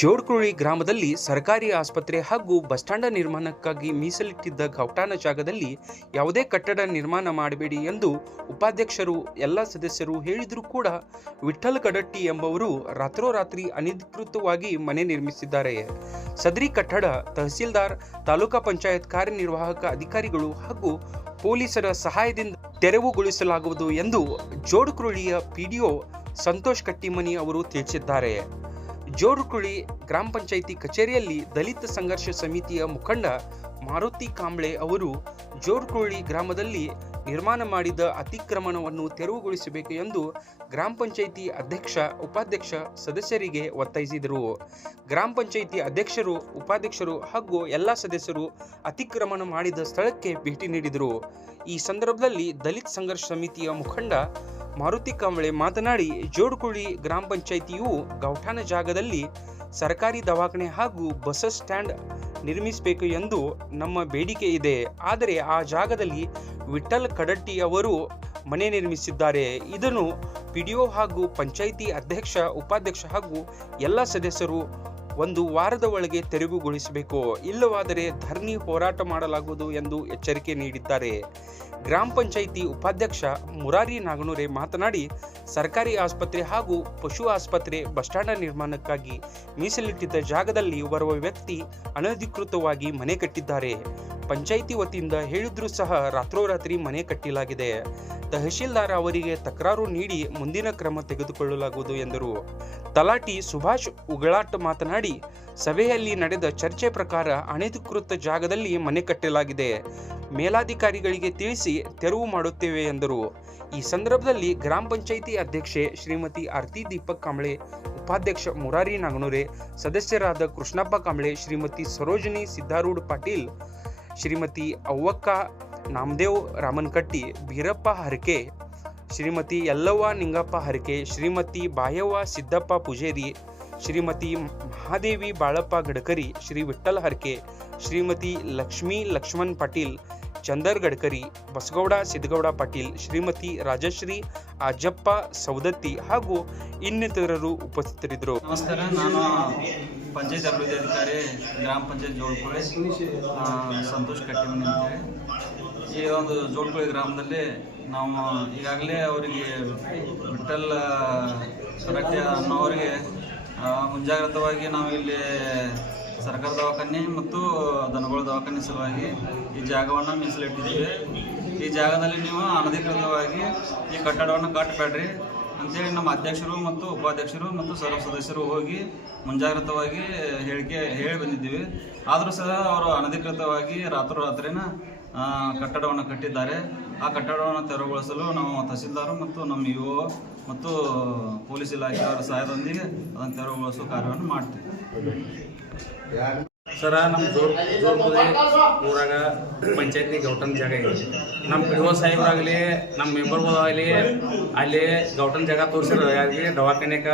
ಜೋಡ್ಕುಳಿ ಗ್ರಾಮದಲ್ಲಿ ಸರ್ಕಾರಿ ಆಸ್ಪತ್ರೆ ಹಾಗೂ ಬಸ್ ಸ್ಟ್ಯಾಂಡ್ ನಿರ್ಮಾಣಕ್ಕಾಗಿ ಮೀಸಲಿಟ್ಟಿದ್ದ ಗೌಟಾನ ಜಾಗದಲ್ಲಿ ಯಾವುದೇ ಕಟ್ಟಡ ನಿರ್ಮಾಣ ಮಾಡಬೇಡಿ ಎಂದು ಉಪಾಧ್ಯಕ್ಷರು ಎಲ್ಲ ಸದಸ್ಯರು ಹೇಳಿದರೂ ಕೂಡ ವಿಠ್ಠಲ್ ಕಡಟ್ಟಿ ಎಂಬುವರು ರಾತ್ರೋರಾತ್ರಿ ಅನಧಿಕೃತವಾಗಿ ಮನೆ ನಿರ್ಮಿಸಿದ್ದಾರೆ. ಸದರಿ ಕಟ್ಟಡ ತಹಸೀಲ್ದಾರ್, ತಾಲೂಕಾ ಪಂಚಾಯತ್ ಕಾರ್ಯನಿರ್ವಾಹಕ ಅಧಿಕಾರಿಗಳು ಹಾಗೂ ಪೊಲೀಸರ ಸಹಾಯದಿಂದ ತೆರವುಗೊಳಿಸಲಾಗುವುದು ಎಂದು ಜೋಡ್ಕುಳಿಯ ಪಿಡಿಒ ಸಂತೋಷ್ ಕಟ್ಟಿಮನಿ ಅವರು ತಿಳಿಸಿದ್ದಾರೆ. ಜೋಡ್ಕುಳಿ ಗ್ರಾಮ ಪಂಚಾಯಿತಿ ಕಚೇರಿಯಲ್ಲಿ ದಲಿತ ಸಂಘರ್ಷ ಸಮಿತಿಯ ಮುಖಂಡ ಮಾರುತಿ ಕಾಂಬ್ಳೆ ಅವರು ಜೋಡ್ಕುಳಿ ಗ್ರಾಮದಲ್ಲಿ ನಿರ್ಮಾಣ ಮಾಡಿದ ಅತಿಕ್ರಮಣವನ್ನು ತೆರವುಗೊಳಿಸಬೇಕು ಎಂದು ಗ್ರಾಮ ಪಂಚಾಯಿತಿ ಅಧ್ಯಕ್ಷ, ಉಪಾಧ್ಯಕ್ಷ ಸದಸ್ಯರಿಗೆ ಒತ್ತಾಯಿಸಿದರು. ಗ್ರಾಮ ಪಂಚಾಯಿತಿ ಅಧ್ಯಕ್ಷರು, ಉಪಾಧ್ಯಕ್ಷರು ಹಾಗೂ ಎಲ್ಲ ಸದಸ್ಯರು ಅತಿಕ್ರಮಣ ಮಾಡಿದ ಸ್ಥಳಕ್ಕೆ ಭೇಟಿ ನೀಡಿದರು. ಈ ಸಂದರ್ಭದಲ್ಲಿ ದಲಿತ ಸಂಘರ್ಷ ಸಮಿತಿಯ ಮುಖಂಡ ಮಾರುತಿ ಕಾಂಬ್ಳೆ ಮಾತನಾಡಿ, ಜೋಡ್ಕುಳಿ ಗ್ರಾಮ ಪಂಚಾಯಿತಿಯು ಗೌಠಾನ ಜಾಗದಲ್ಲಿ ಸರ್ಕಾರಿ ದವಾಖಾನೆ ಹಾಗೂ ಬಸ್ ಸ್ಟ್ಯಾಂಡ್ ನಿರ್ಮಿಸಬೇಕು ಎಂದು ನಮ್ಮ ಬೇಡಿಕೆ ಇದೆ. ಆದರೆ ಆ ಜಾಗದಲ್ಲಿ ವಿಠ್ಠಲ್ ಕಡಟ್ಟಿ ಅವರು ಮನೆ ನಿರ್ಮಿಸಿದ್ದಾರೆ. ಇದನ್ನು ಪಿಡಿಒ ಹಾಗೂ ಪಂಚಾಯಿತಿ ಅಧ್ಯಕ್ಷ, ಉಪಾಧ್ಯಕ್ಷ ಹಾಗೂ ಎಲ್ಲ ಸದಸ್ಯರು 1 ವಾರದ ಒಳಗೆ ತೆರವುಗೊಳಿಸಬೇಕು, ಇಲ್ಲವಾದರೆ ಧರಣಿ ಹೋರಾಟ ಮಾಡಲಾಗುವುದು ಎಂದು ಎಚ್ಚರಿಕೆ ನೀಡಿದ್ದಾರೆ. ಗ್ರಾಮ ಪಂಚಾಯಿತಿ ಉಪಾಧ್ಯಕ್ಷ ಮುರಾರಿ ನಾಗನೂರೆ ಮಾತನಾಡಿ, ಸರ್ಕಾರಿ ಆಸ್ಪತ್ರೆ ಹಾಗೂ ಪಶು ಆಸ್ಪತ್ರೆ, ಬಸ್ ಸ್ಟ್ಯಾಂಡ್ ನಿರ್ಮಾಣಕ್ಕಾಗಿ ಮೀಸಲಿಟ್ಟಿದ್ದ ಜಾಗದಲ್ಲಿ ಬರುವ ವ್ಯಕ್ತಿ ಅನಧಿಕೃತವಾಗಿ ಮನೆ ಕಟ್ಟಿದ್ದಾರೆ. ಪಂಚಾಯಿತಿ ವತಿಯಿಂದ ಹೇಳಿದ್ರೂ ಸಹ ರಾತ್ರೋರಾತ್ರಿ ಮನೆ ಕಟ್ಟಲಾಗಿದೆ. ತಹಶೀಲ್ದಾರ್ ಅವರಿಗೆ ತಕರಾರು ನೀಡಿ ಮುಂದಿನ ಕ್ರಮ ತೆಗೆದುಕೊಳ್ಳಲಾಗುವುದು ಎಂದರು. ತಲಾಟಿ ಸುಭಾಷ್ ಉಗಳಾಟ್ ಮಾತನಾಡಿ, ಸಭೆಯಲ್ಲಿ ನಡೆದ ಚರ್ಚೆ ಪ್ರಕಾರ ಅನಧಿಕೃತ ಜಾಗದಲ್ಲಿ ಮನೆ ಕಟ್ಟಲಾಗಿದೆ, ಮೇಲಾಧಿಕಾರಿಗಳಿಗೆ ತಿಳಿಸಿ ತೆರವು ಮಾಡುತ್ತೇವೆ ಎಂದರು. ಈ ಸಂದರ್ಭದಲ್ಲಿ ಗ್ರಾಮ ಪಂಚಾಯಿತಿ ಅಧ್ಯಕ್ಷೆ ಶ್ರೀಮತಿ ಆರತಿ ದೀಪಕ್ ಕಾಂಬ್ಳೆ, ಉಪಾಧ್ಯಕ್ಷ ಮುರಾರಿ ನಾಗನೂರೆ, ಸದಸ್ಯರಾದ ಕೃಷ್ಣಪ್ಪ ಕಾಂಬ್ಳೆ, ಶ್ರೀಮತಿ ಸರೋಜಿನಿ ಸಿದ್ದಾರೂಢ ಪಾಟೀಲ್, ಶ್ರೀಮತಿ ಅವ್ವಕ್ಕ ನಾಮದೇವ್ ರಾಮನ್ಕಟ್ಟಿ, ಬೀರಪ್ಪ ಹರಕೆ, ಶ್ರೀಮತಿ ಯಲ್ಲವ್ವ ನಿಂಗಪ್ಪ ಹರಕೆ, ಶ್ರೀಮತಿ ಬಾಯವ್ವ ಸಿದ್ದಪ್ಪ ಪೂಜೇರಿ, ಶ್ರೀಮತಿ ಮಹಾದೇವಿ ಬಾಳಪ್ಪ ಗಡ್ಕರಿ, ಶ್ರೀ ವಿಠ್ಠಲ್ ಹರಕೆ, ಶ್ರೀಮತಿ ಲಕ್ಷ್ಮೀ ಲಕ್ಷ್ಮಣ್ ಪಾಟೀಲ್, ಚಂದರ್ ಗಡ್ಕರಿ, ಬಸಗೌಡ ಸಿದ್ದಗೌಡ ಪಾಟೀಲ್, ಶ್ರೀಮತಿ ರಾಜಶ್ರೀ ಅಜ್ಜಪ್ಪ ಸೌದತ್ತಿ ಹಾಗೂ ಇನ್ನಿತರರು ಉಪಸ್ಥಿತರಿದ್ದರು. ನಮಸ್ಕಾರ, ನಾನು ಪಂಚಾಯತ್ ಅಭಿವೃದ್ಧಿ ಅಧಿಕಾರಿ, ಗ್ರಾಮ ಪಂಚಾಯತ್ ಜೋಡ್ಕುಳಿ ಸಂತೋಷ್ ಕಟ್ಟಿಮನಿ ಅಂತೇಳಿ. ಈ ಒಂದು ಜೋಡ್ಕುಳಿ ಗ್ರಾಮದಲ್ಲಿ ನಾವು ಈಗಾಗಲೇ ಅವರಿಗೆ ವಿಠ್ಠಲ್ ಕಡಟ್ಟಿ ಅನ್ನೋರಿಗೆ ಮುಂಜಾಗ್ರತವಾಗಿ ನಾವು ಇಲ್ಲಿ ಸರ್ಕಾರ ದವಾಖಾನೆ ಮತ್ತು ದನಗಳ ದವಾಖಾನೆ ಸಲುವಾಗಿ ಈ ಜಾಗವನ್ನು ಮೀಸಲಿಟ್ಟಿದ್ದೀವಿ. ಈ ಜಾಗದಲ್ಲಿ ನೀವು ಅನಧಿಕೃತವಾಗಿ ಈ ಕಟ್ಟಡವನ್ನು ಕಟ್ಟಬೇಡ್ರಿ ಅಂತೇಳಿ ನಮ್ಮ ಅಧ್ಯಕ್ಷರು ಮತ್ತು ಉಪಾಧ್ಯಕ್ಷರು ಮತ್ತು ಸರ್ವ ಸದಸ್ಯರು ಹೋಗಿ ಮುಂಜಾಗ್ರತವಾಗಿ ಹೇಳಿ ಬಂದಿದ್ದೀವಿ. ಆದರೂ ಸಹ ಅವರು ಅನಧಿಕೃತವಾಗಿ ರಾತ್ರೋರಾತ್ರಿನ ಕಟ್ಟಡವನ್ನು ಕಟ್ಟಿದ್ದಾರೆ. ಆ ಕಟ್ಟಡವನ್ನು ತೆರವುಗೊಳಿಸಲು ನಾವು ತಹಸೀಲ್ದಾರ್ ಮತ್ತು ನಮ್ಮ ಇಒ ಮತ್ತು ಪೊಲೀಸ್ ಇಲಾಖೆಯವರ ಸಹಾಯದೊಂದಿಗೆ ಅದನ್ನು ತೆರವುಗೊಳಿಸುವ ಕಾರ್ಯವನ್ನು ಮಾಡ್ತೀವಿ. ಸರ, ನಮ್ಮ ಜೋಡ್ಕುಳಿ ಊರಾಗ ಪಂಚಾಯತಿ ಗೌಟನ್ ಜಾಗ ಇದೆ. ನಮ್ಮ ಪಿಡಿಒ ಸಾಹೇಬರಾಗಲಿ, ನಮ್ಮ ಮೆಂಬರ್ಗಳಾಗಲಿ ಅಲ್ಲಿ ಗೌಟನ್ ಜಾಗ ತೋರಿಸಿರೋ ಯಾರಿಗೆ ದವಾಖಾನೆಗ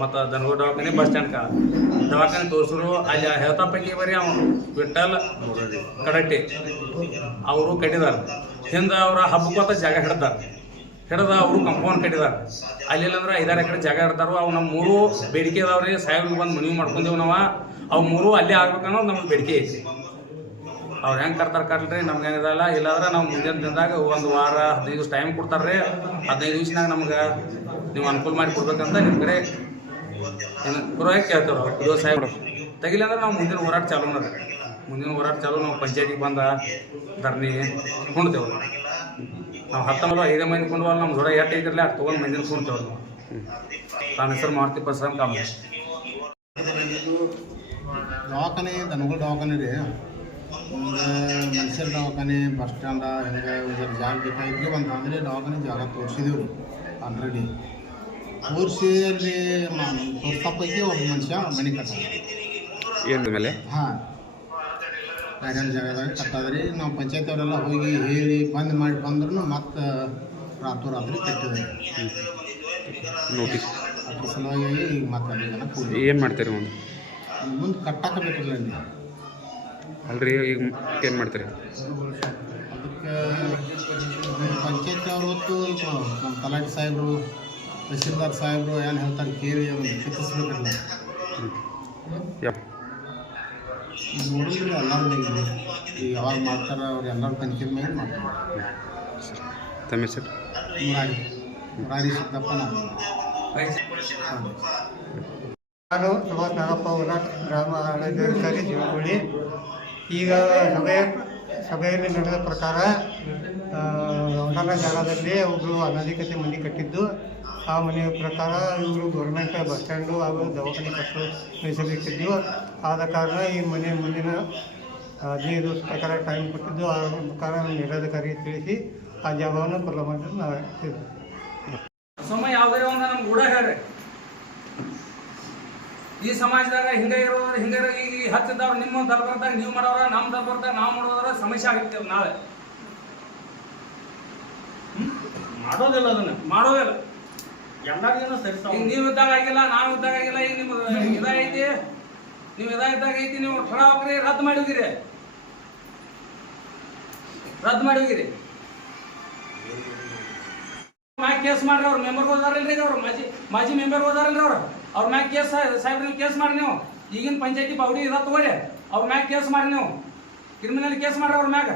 ಮತ್ತು ದನಗಳ ದವಾಖಾನೆ, ಬಸ್ ಸ್ಟ್ಯಾಂಡ್ಗೆ ದವಾಖಾನೆ ತೋರಿಸಿದ್ರು. ಅಲ್ಲಿ ಹೇಳ್ತಾ ಪೈಕಿ ಬರೀ ಅವನು ವಿಠ್ಠಲ್ ಕಡಟ್ಟಿ ಅವರು ಕಟ್ಟಿದ್ದಾರೆ. ಹಿಂದೆ ಅವರ ಹಬ್ಬಕ್ಕೋತ ಜಾಗ ಹಿಡ್ದ ಅವರು ಕಂಪೌಂಡ್ ಕಟ್ಟಿದ್ದಾರೆ. ಅಲ್ಲಿಲ್ಲಂದ್ರೆ 5-6 ಎಕರೆ ಜಾಗ ಇಡ್ತಾರೋ. ಅವು ನಮ್ಮ 3 ಬೇಡಿಕೆ ಅದಾವ್ರಿ. ಸಾಹೇಬ್ರಿಗೆ ಬಂದು ಮನವಿ ಮಾಡ್ಕೊಂಡೇವು ನಾವು. ಅವು 3 ಅಲ್ಲೇ ಆಗ್ಬೇಕನ್ನೋದು ನಮ್ಗೆ ಬೇಡಿಕೆ ಐತಿ. ಅವ್ರು ಹೆಂಗೆ ಕಟ್ರಿ, ನಮ್ಗೆ ಏನಿದಲ್ಲ. ಇಲ್ಲಾಂದ್ರೆ ನಾವು ಮುಂದಿನ ದಿನದಾಗ 1 ವಾರ 15 ದಿವಸ ಟೈಮ್ ಕೊಡ್ತಾರ್ರಿ. 15 ದಿವ್ಸನಾಗ ನಮ್ಗೆ ನೀವು ಅನುಕೂಲ ಮಾಡಿ ಕೊಡ್ಬೇಕಂತ ನಿಮ್ಮ ಕಡೆ ಪುರವಾಗಿ ಕೇಳ್ತೇವೆ. ಇದು ಸಾಹೇಬ್ರು ತೆಗಿಲ್ಲ ಅಂದ್ರೆ ನಾವು ಮುಂದಿನ ಹೋರಾಟ ಚಾಲೂ ನಾವು ಪಂಚಾಯತಿಗೆ ಬಂದ ಧರಣಿ ಕುಣ್ತೇವೆ. ನಾವು 5 ಮಂದಿ ಕೊಂಡವಲ್ಲ, ನಮ್ಮ ದೊಡ್ಡ ಎಷ್ಟು ಐತಿರಲಿ ಅಷ್ಟು ತೊಗೊಂಡು ಮಂದಿನ ಕುಣ್ತೇವೆ ನಾವು. ನನ್ನ ಹೆಸರು ಮಾರುತಿ ಪ್ರಸಾದ್ ಕಾಂಬ್ಳೆ. ದವಾಖಾನೆ, ದನಗಳ ದವಾಖಾನೆ ರೀ, ಮನುಷ್ಯರ ದವಾಖಾನೆ, ಬಸ್ ಸ್ಟ್ಯಾಂಡ ಹಿಂಗೆ ಜಾಗ ಬೇಕಾಗಿದ್ವಿ. ಅಂದರೆ ದವಾಖಾನೆ ಜಾಗ ತೋರಿಸಿದೆವು ಆಲ್ರೆಡಿ. ತೋರಿಸಿ ಅಲ್ಲಿ ತೋರಿಸ್ತಾ ಪೈಕಿ ಒಬ್ಬ ಮನುಷ್ಯ ಮನೆ ಕಟ್ಟ ಮೇಲೆ ಬೇರೆ ಜಾಗದಾಗ ಕಟ್ಟದ್ರಿ. ನಾವು ಪಂಚಾಯತ್ ಅವರೆಲ್ಲ ಹೋಗಿ ಹೇಳಿ ಬಂದ್ರೂ ಮತ್ತೆ ರಾತ್ರೋರಾತ್ರಿ ಕಟ್ಟಿದ್ರಿ. ನೋಟಿಸ್ ಅದ್ರ ಸಲುವಾಗಿ ಈಗ ಮತ್ತೆ ಏನು ಮಾಡ್ತೀರಿ? ಮುಂದೆ ಕಟ್ಟಾಕಬೇಕಲ್ಲ ಅಲ್ಲಿ. ಅಲ್ರಿ, ಈಗ ಏನು ಮಾಡ್ತೀರಿ? ಅದಕ್ಕೆ ಪಂಚಾಯತ್ ಅವ್ರು ಹೊತ್ತು ನಮ್ಮ ತಲಾಟಿ ಸಾಹೇಬರು, ತಹಸೀಲ್ದಾರ್ ಸಾಹೇಬರು ಏನು ಹೇಳ್ತಾರೆ ಕೇಳಿ ಅವ್ರು ಚಿಕಿತ್ಸಬೇಕಲ್ಲ. ನೋಡಿದ್ರೆ ಎಲ್ಲರೂ ಈಗ ಯಾವಾಗ ಮಾಡ್ತಾರೆ ಅವ್ರು ಎಲ್ಲರೂ ಕನ್ಸಿದ ಮೇಲೆ ಮಾಡ್ತಾರೆ. ತಮ್ಮ ಹೆಸರು? ಮುರಾರಿ ಸಿದ್ದಪ್ಪ ನಾವು. ನಾನು ಸುಭಾಷ್ ನಾಗಪ್ಪ ಹೋರಾಟ್ ಗ್ರಾಮ ಆಡಳಿತಾಧಿಕಾರಿ ಜೀವನಗುಳಿ. ಈಗ ಸಭೆಯಲ್ಲಿ ನಡೆದ ಪ್ರಕಾರ ಹೊನ್ನಾಳ ಜಾಗದಲ್ಲಿ ಒಬ್ಬರು ಅನಧಿಕೃತ ಮನೆ ಕಟ್ಟಿದ್ದು, ಆ ಮನೆಯ ಪ್ರಕಾರ ಇವರು ಗೌರ್ಮೆಂಟ್ ಬಸ್ ಸ್ಟ್ಯಾಂಡು ಹಾಗೂ ದವಾಖಾನೆ ಕಟ್ಟು ನಡೆಸಬೇಕಿದ್ದು, ಆದ ಕಾರಣ ಈ ಮನೆ ಮುಂದಿನ 15 ದಿವಸ ಪ್ರಕಾರ ಟೈಮ್ ಕೊಟ್ಟಿದ್ದು. ಆ ಪ್ರಕಾರ ಮೇಲಾಧಿಕಾರಿಗೆ ತಿಳಿಸಿ ಆ ಜಾಗವನ್ನು ಕೊಲ್ಲ ಮಾಡಿದ್ದು ನಾವು ಸಮಯ ಯಾವುದೇ ಒಂದು ನಮ್ಗೆ ಕೂಡ ಹೇಳ್ರಿ, ಈ ಸಮಾಜದಾಗ ಹಿಂಗೆ ಇರೋರು ಹಿಂಗೆ ಈಗ ಹತ್ತಿದ್ದವ್ರು ನಿಮ್ಮ ದಲ್ಬರ್ದಾಗ ನೀವು ಮಾಡೋರ, ನಮ್ಮ ದಲ್ಬರ್ದಾಗ ನಾವು ಮಾಡೋದ್ರ ಸಮಸ್ಯೆ ಆಗಿರ್ತೇವೆ. ನಾಳೆ ಮಾಡೋದಿಲ್ಲ, ಅದನ್ನ ಮಾಡೋದಿಲ್ಲ. ಎಲ್ಲರಿಗೂ ಸರಿ ನೀವು ಇದ್ದಾಗ ಆಗಿಲ್ಲ, ನಾವು ಇದ್ದಾಗ ಆಗಿಲ್ಲ. ಈಗ ನಿಮ್ಗೆ ಇದಾಗೈತಿ, ನೀವು ಇದ್ದಾಗ ಐತಿ, ನೀವು ಥರ ಹೋಗ್ರಿ ರದ್ದು ಮಾಡಿ ಹೋಗಿರಿ, ರದ್ದು ಮಾಡಿ ಹೋಗಿರಿ. ಮ್ಯಾಗ ಕೇಸ್ ಮಾಡ್ರಿ, ಅವ್ರು ಮೆಂಬರ್ ಹೋದಾರಲ್ರಿ, ಅವ್ರು ಮಾಜಿ ಮೆಂಬರ್ ಹೋದಾರಲ್ರಿ, ಅವ್ರ ಮ್ಯಾಗ ಕೇಸ್ ಸಾಹೇಬ್ರ ಕೇಸ್ ಮಾಡಿ ನೀವು. ಈಗಿನ ಪಂಚಾಯತಿ ಬೌಡಿ ಇದ ತಗೋರಿ, ಅವ್ರ ಮ್ಯಾಗ ಕೇಸ್ ಮಾಡಿ ನೀವು, ಕ್ರಿಮಿನಲ್ ಕೇಸ್ ಮಾಡ್ರಿ ಅವ್ರ ಮ್ಯಾಗ.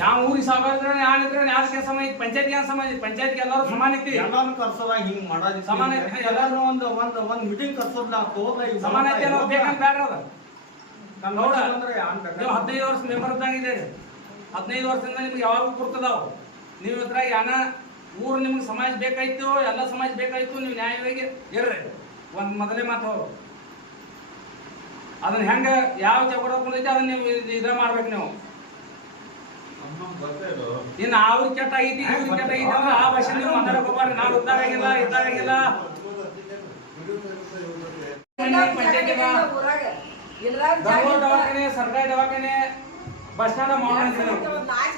ಯಾವ ಊರಿಗೆ ಸಾಹೇಬ್ರ ಯಾರಿದ್ರೆ ಯಾರು ಕೇಸ್ ಸಮ ಐತಿ, ಪಂಚಾಯತ್ಗೆ ಏನು ಸಮ ಐತಿ? ಪಂಚಾಯತ್ಗೆ ಎಲ್ಲರೂ ಸಮಾನ ಐತಿ, ಎಲ್ಲಾನು ಕರ್ಸೋದ ಹಿಂಗ್ ಮಾಡೋದು ಸಮಾನ ಐತಿ. ಎಲ್ಲಾರು ಒಂದ್ ಮೀಟಿಂಗ್ ಕರ್ಸೋದ್ ನಾವು ತಗೋದ ಸಮಾನ ಐತಿ ಅನ್ನೋದು ಬೇಕಂತ ಬ್ಯಾಡ್ರಿ ಅದ. ನೋಡ, ಅಂದ್ರೆ ನೀವು 15 ವರ್ಷ ಮೆಂಬರ್ ಇದ್ದಾಗಿದ್ದೀರಿ, 15 ವರ್ಷದಿಂದ ನಿಮ್ಗೆ ಯಾವಾಗೂ ಕೊಡ್ತದಾವ. ನೀವು ಇದ್ರಾಗ ಯಾನ ಊರು ನಿಮ್ಗೆ ಸಮಾಜ ಬೇಕಾಯ್ತು, ಎಲ್ಲ ಸಮಾಜ ಬೇಕಾಯ್ತು, ನೀವು ನ್ಯಾಯವಾಗಿ ಇರ್ರಿ. ಒಂದು ಮೊದಲೇ ಮಾತು ಅವರು ಅದನ್ನ ಹೆಂಗೆ ಯಾವ ಜಗಳ ಬಂದೈತೆ ಅದನ್ನ ನೀವು ಇದ ಮಾಡ್ಬೇಕು. ನೀವು ಇನ್ನು ಅವ್ರಿಗೆ ಕೆಟ್ಟ ಆಗೈತಿ ಇವ್ರಿಗೆ ಕೆಟ್ಟ ಆಗೈತಿ ಅಂದ್ರೆ ಆ ಭಾಷೆ ನೀವು ಮಾತಾಡಕ್ ಹೋಗ್ಬಾರ್ದು. ನಾವು ಇದ್ದಾಗಿಲ್ಲ ಪಂಚಾಯತ್ ದವಾಖಾನೆ, ಸರ್ಕಾರಿ ದವಾಖಾನೆ, ಬಸ್ ಸ್ಟ್ಯಾಂಡ್ ಮಾಡೋಣ.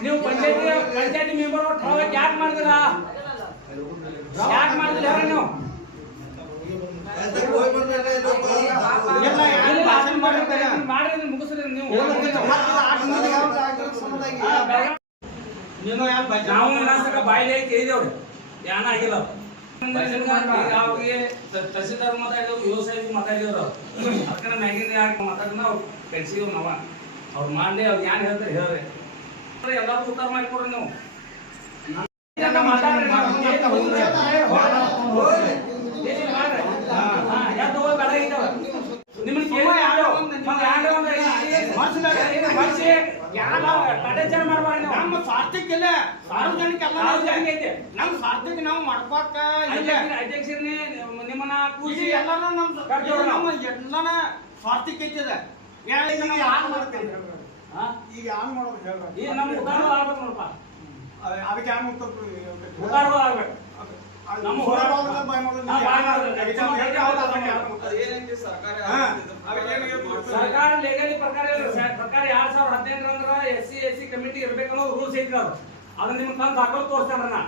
ನೀವು ಪಂಚಾಯತಿ ಮೆಂಬರ್ ಯಾಕೆ ಮಾಡಿದಿಲ್ಲ? ಯಾಕೆ ಮಾಡಿದಿಲ್ಲ ಹೇಳ್ರಿ ನೀವು? ಮಾಡ್ರಿ, ಮುಗಿಸ್ರಿ ನೀವು. ನಾವು ವಿನಾಶಕ ಬಾಯಿಲೆ ಕೇಳಿದೇವ್ರಿ, ಯಾನ ಆಗಿಲ್ಲ. ಅವ್ರಿಗೆ ತಹಸೀಲ್ದಾರ್ ಮಾತಾಡಿದವ್ರು, ವ್ಯವಸಾಯ ಮಾತಾಡಿದವ್ರು, ಅದಕ್ಕೆ ಮ್ಯಾಗಿನ ಯಾಕೆ ಮಾತಾಡಿದ ನಾವು ಕಳ್ಸಿದವ್ ನಾವ. ಅವ್ರು ಮಾಡ್ಲಿ, ಅವ್ರು ಏನ್ ಹೇಳ್ತಾರೆ ಹೇಳ್ರಿ, ಎಲ್ಲರಿಗೂ ಉತ್ತರ ಮಾಡಿಕೊಡ್ರಿ ನೀವು. ಮಾತಾಡ್ರಿ, ನಿಮ್ಮನ್ನ ಕೇಳಿ ಮಾಡ್ಬಾರ್ದು. ನಮ್ಮ ಸ್ವಾರ್ಥಕ್ಕಿಲ್ಲ, ಸಾರ್ವಜನಿಕ ಐತೆ. ನಮ್ಮ ಸ್ವಾರ್ಥಕ್ಕೆ ನಾವು ಮಾಡ್ಕೋಕ ಅಧ್ಯಕ್ಷರನ್ನೇ ನಿಮ್ಮನ್ನ ಕೂರಿಸಿ ಎಲ್ಲಾನು ನಮ್ಮ ಎಲ್ಲಾನ ಸ್ವಾರ್ಥಕ್ಕೆ ಐತಿದ. ಈಗ ಯಾರು ಮಾಡೋದು ಹೇಳ್ರಿ, ಈಗ ನಮ್ಗೆ ಉದಾರ ಆಗ್ಬೇಕು ನೋಡಪ್ಪ, ಅದಕ್ಕೆ ಯಾರು ಉದಾರ ಆಗ್ಬೇಕು. ನಮ್ಮ ಸರ್ಕಾರ ಲೇಗಲಿ ಪ್ರಕಾರ ಸರ್ಕಾರ 2018 ಅಂದ್ರೆ SC ಕಮಿಟಿ ಇರ್ಬೇಕನ್ನೋ ರೂಲ್ಸ್ ಐತಿ. ಅದು ಅದನ್ನ ನಿಮ್ಗೆ ತಂದು ಹಾಕೋದು ತೋರಿಸ್ತೇನೆ ನಾ.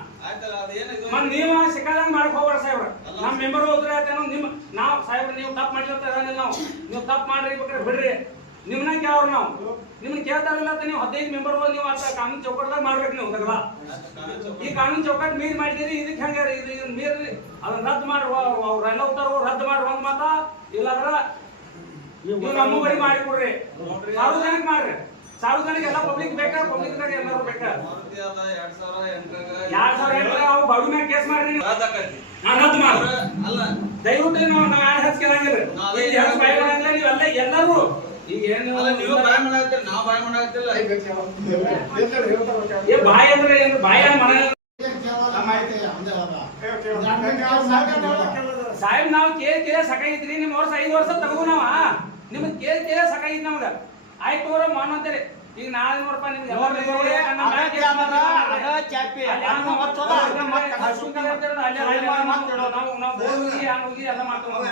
ನೀವು ಸಿಕ್ಕಾದಂಗೆ ಮಾಡಕ್ ಹೋಗ್ಬೇಡ ಸಾಹೇಬ್ರ. ನಮ್ಮ ಮೆಂಬರ್ ಹೋದ್ರೆ ಆಯ್ತೇನೋ, ನಾವು ಸಾಹೇಬ್ರ ನೀವು ತಪ್ಪು ಮಾಡಿರ್ತಾರೆ, ನೀವು ತಪ್ಪು ಮಾಡ್ರಿ ಬೇಕಾದ್ರೆ ಬಿಡ್ರಿ, ನಿಮ್ಮನ್ನ ಕೇಳೋರು ನಾವು. ನಿಮ್ಮನ್ನ ಕೇಳ್ತಾರಿಲ್ಲ ಅಂತ ನೀವು 15 ಮೆಂಬರ್ ನೀವು ಅಂತ ಕಾನೂನು ಚೌಕಟ್ದಾಗ ಮಾಡ್ಬೇಕು. ನೀವು ತಗಲ ಈ ಕಾನೂನು ಚೌಕಟ್ ಮೀರಿ ಮಾಡಿದಿರಿ, ಇದಕ್ಕೆ ಹೆಂಗ ಇದು ಮೀರಿ ಅದನ್ನ ರದ್ದು ಮಾಡಿ ಅವ್ರೆಲ್ಲ ಉತ್ತಾರ ರದ್ದು ಮಾಡಿ ಒಂದ್ ಮಾತ. ಇಲ್ಲಾಂದ್ರ ನೀವು ನಮ್ಮ ಬರಿ ಮಾಡಿ ಕೊಡ್ರಿ, ಸಾರ್ವಜನಿಕ ಮಾಡ್ರಿ. ಸಾರ್ವಜನಿಕ ಎಲ್ಲ ಪಬ್ಲಿಕ್ ಬೇಕಾ, ಪಬ್ಲಿಕ್ದಾಗ ಎಲ್ಲರೂ ಬೇಕಾ. 2008 ಅವು ಬಡು ಮ್ಯಾಗ ಕೇಸ್ ಮಾಡ್ರಿ, ರದ್ದು ಮಾಡ್ರಿ. ದಯವಿಟ್ಟು ನಾವು ಯಾರು ಹಚ್ಕೊಳ್ಳಂಗಿಲ್ಲ, ನೀವೆಲ್ಲ ಎಲ್ಲರೂ ಈಗ ಏನು ನೀವು ಬಾಯ್ ಮಾಡಾಕತ್ತೀರಿ, ನಾವು ಬಾಯ್ ಮಾಡಾಕತ್ತಿಲ್ಲ. ಬಾಯ್ ಅಂದ್ರೆ ಏನು? ಬಾಯ ಮನೆ ಸಾಹೇಬ್ ನಾವು ಕೇಳಿ ಸಾಕಾಗಿದ್ರಿ. ನಿಮ್ ವರ್ಷ 5 ವರ್ಷ ತಗೋ ನಾವ ನಿಮ್ಗೆ ಕೇಳಿ ಸಾಕಾಗಿದ್ ನಮ್ಗ. ಆಯ್ತು ಅವ್ರ ಮಾನಂತರಿ. ಈಗ ನಾಳೆ ನೋಡಪ್ಪ ನಿಮ್ಗೆ ಎಲ್ಲ ಮಾಡ್ತೇವೆ.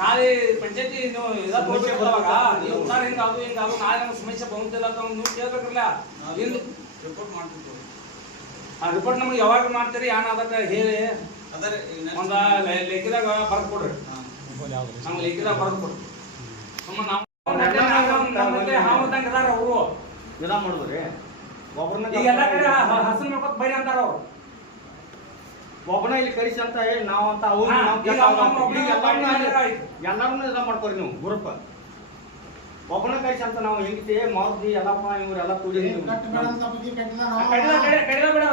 ನಾಳೆ ಪಂಚಾಯತಿ ನೀವು ಇದಾಗ ನೀವು ಉತ್ತಾರ ಹಿಂಗಾದು ನಾಳೆ ನಮ್ಗೆ ಸಮಸ್ಯೆ ಬಂದಿಲ್ಲ ಅಂತ ನೀವು ಕೇಳ್ಬೇಕಲ್ಲ. ಆ ರಿಪೋರ್ಟ್ ನಮ್ಗೆ ಯಾವಾಗ ಮಾಡ್ತೀರಿ ಏನ ಅದಕ್ಕೆ ಹೇಳಿ ಒಂದ ಲೆಕ್ಕದಾಗ ಬರ್ದು ಕೊಡ್ರಿ. ನಮ್ಗೆ ಲೆಕ್ಕದಾಗ ಬರ್ದು ಕೊಡ್ರಿ. ಸುಮ್ಮನೆ ನಾವು ಹಾವದಂಗ ಅದಾರ ಅವರು ಮಾಡುದ್ರಿ ಈಗ ಎಲ್ಲ ಕಡೆ ಹಸನ್ ಮಾಡ್ಕೊತ ಬೈರಿ ಅಂತಾರ ಅವ್ರು. ಒಬ್ಬನ ಇಲ್ಲಿ ಕಳಿಸಿ ಅಂತ ನಾವು ಅಂತ ಅವ್ರು ಎಲ್ಲರನ್ನೂ ಇದ ಮಾಡ್ಕೋರಿ ನೀವು ಗ್ರೂಪ್ ಒಬ್ಬನ ಕಳಿಸಿ ಅಂತ ನಾವು ಹೆಂಗತಿ ಮಾರುತಿ ಎಲ್ಲಪ್ಪ ಇವ್ರೆಲ್ಲ ಕೂಡಿ ಕಟ್ಟ ಬೇಡ ಅಂತ ಬಗ್ಗೆ ಕಟ್ಟಿದ ನಾವು ಕಡಿದ ಬೇಡ